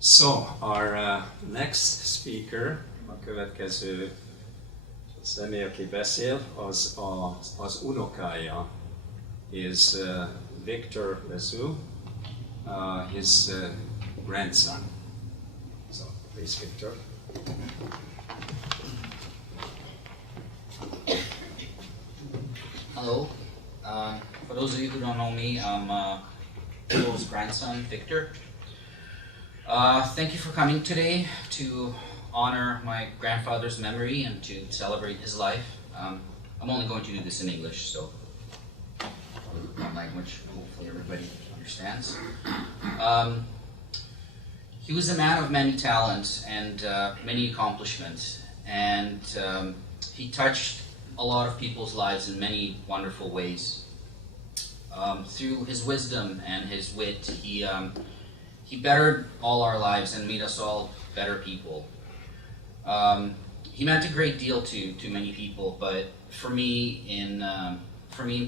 So, our next speaker, a következő személy, aki beszél, az unokája, is Victor Lezu, his grandson. So, please, Victor. Hello. For those of you who don't know me, I'm Joe's grandson, Victor. Thank you for coming today to honor my grandfather's memory and to celebrate his life. I'm only going to do this in English, so one language, hopefully everybody understands. He was a man of many talents and many accomplishments, and he touched a lot of people's lives in many wonderful ways. Through his wisdom and his wit, he bettered all our lives and made us all better people. He meant a great deal to many people, but for me in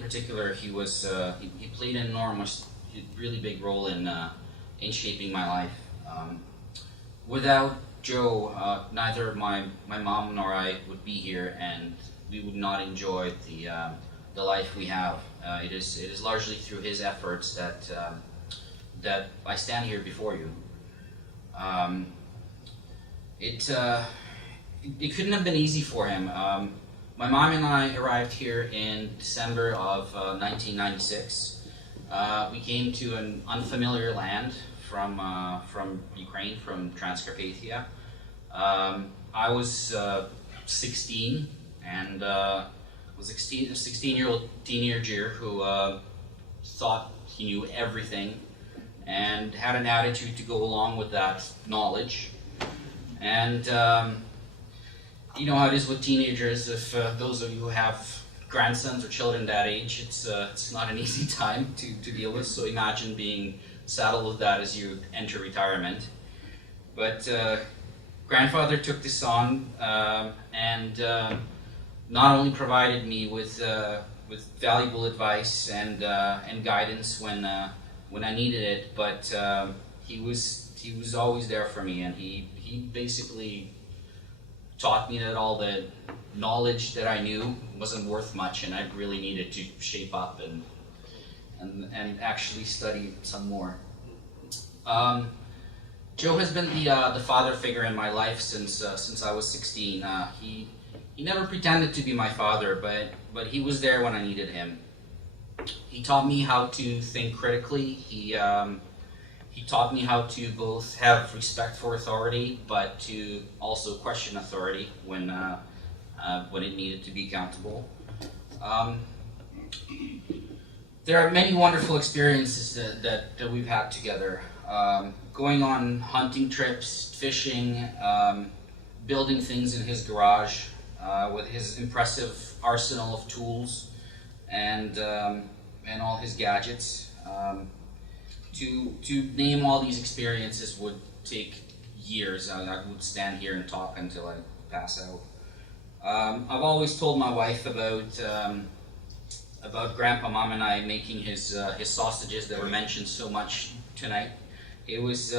particular, he played an enormous, really big role in shaping my life. Without Joe, neither my mom nor I would be here, and we would not enjoy the life we have. It is largely through his efforts that I stand here before you. It couldn't have been easy for him. My mom and I arrived here in December of 1996. We came to an unfamiliar land from Ukraine, from Transcarpathia. I was 16 and was a 16-year-old teenager who thought he knew everything and had an attitude to go along with that knowledge. And you know how it is with teenagers. If those of you who have grandsons or children that age, it's not an easy time to deal with. So imagine being saddled with that as you enter retirement. But grandfather took this on and not only provided me with valuable advice and guidance when I needed it, but he was always there for me, and he basically taught me that all the knowledge that I knew wasn't worth much, and I really needed to shape up and actually study some more. Joe has been the father figure in my life since I was 16. He never pretended to be my father, but he was there when I needed him. He taught me how to think critically. He taught me how to both have respect for authority, but to also question authority when it needed to be accountable. There are many wonderful experiences that we've had together. Going on hunting trips, fishing, building things in his garage with his impressive arsenal of tools and all his gadgets. To name all these experiences would take years. I would stand here and talk until I pass out. I've always told my wife about Grandpa, Mom, and I making his sausages that were mentioned so much tonight. It was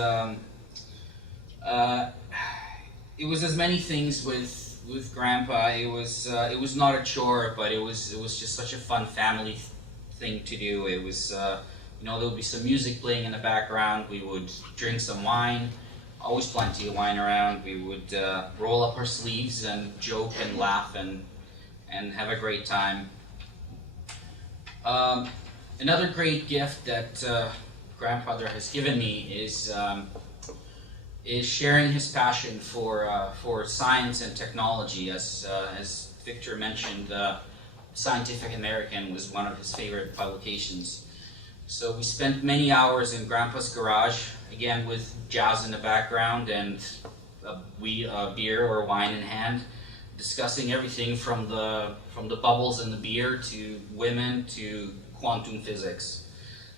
as many things with Grandpa. It was not a chore, but it was just such a fun family thing to do. It was there would be some music playing in the background. We would drink some wine, always plenty of wine around. We would roll up our sleeves and joke and laugh and have a great time. Another great gift that grandfather has given me is sharing his passion for science and technology. As Victor mentioned, Scientific American was one of his favorite publications. So we spent many hours in Grandpa's garage, again with jazz in the background and beer or wine in hand, discussing everything from the bubbles in the beer to women to quantum physics.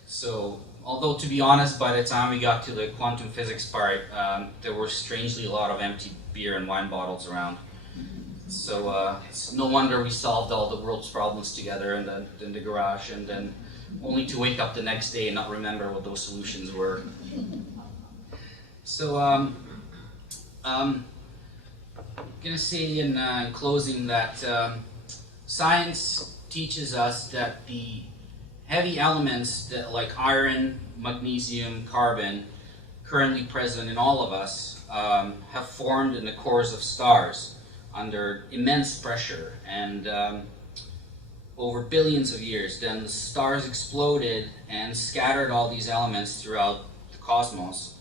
So, although to be honest, by the time we got to the quantum physics part, there were strangely a lot of empty beer and wine bottles around. So it's no wonder we solved all the world's problems together in the garage, and then only to wake up the next day and not remember what those solutions were. So, I'm going to say in closing that science teaches us that the heavy elements that, like iron, magnesium, carbon, currently present in all of us, have formed in the cores of stars under immense pressure, and over billions of years. Then the stars exploded and scattered all these elements throughout the cosmos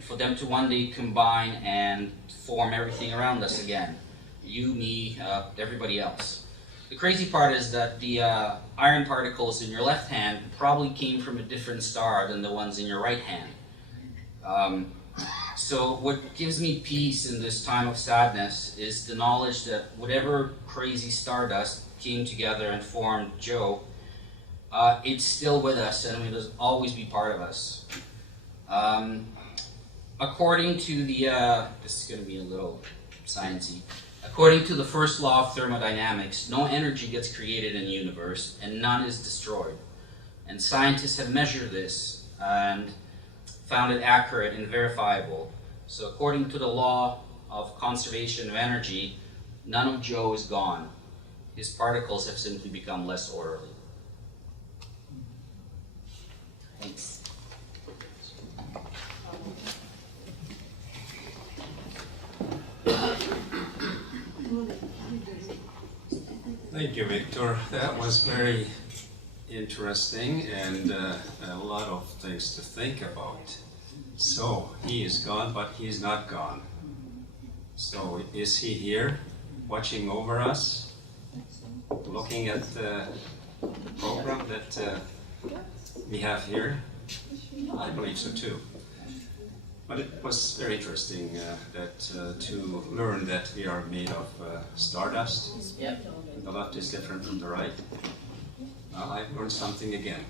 for them to one day combine and form everything around us again. You, me, everybody else. The crazy part is that the iron particles in your left hand probably came from a different star than the ones in your right hand. So what gives me peace in this time of sadness is the knowledge that whatever crazy stardust came together and formed Joe, it's still with us and it will always be part of us. According to the, this is going to be a little sciencey. According to the first law of thermodynamics, no energy gets created in the universe and none is destroyed. And scientists have measured this and found it accurate and verifiable. So according to the law of conservation of energy, none of Joe is gone. His particles have simply become less orderly. Thanks. Thank you, Victor. That was very interesting and a lot of things to think about. So, he is gone, but he's not gone. So, is he here, watching over us, looking at the program that we have here? I believe so too. But it was very interesting to learn that we are made of stardust. Yep. The left is different from the right. Well, I've learned something again.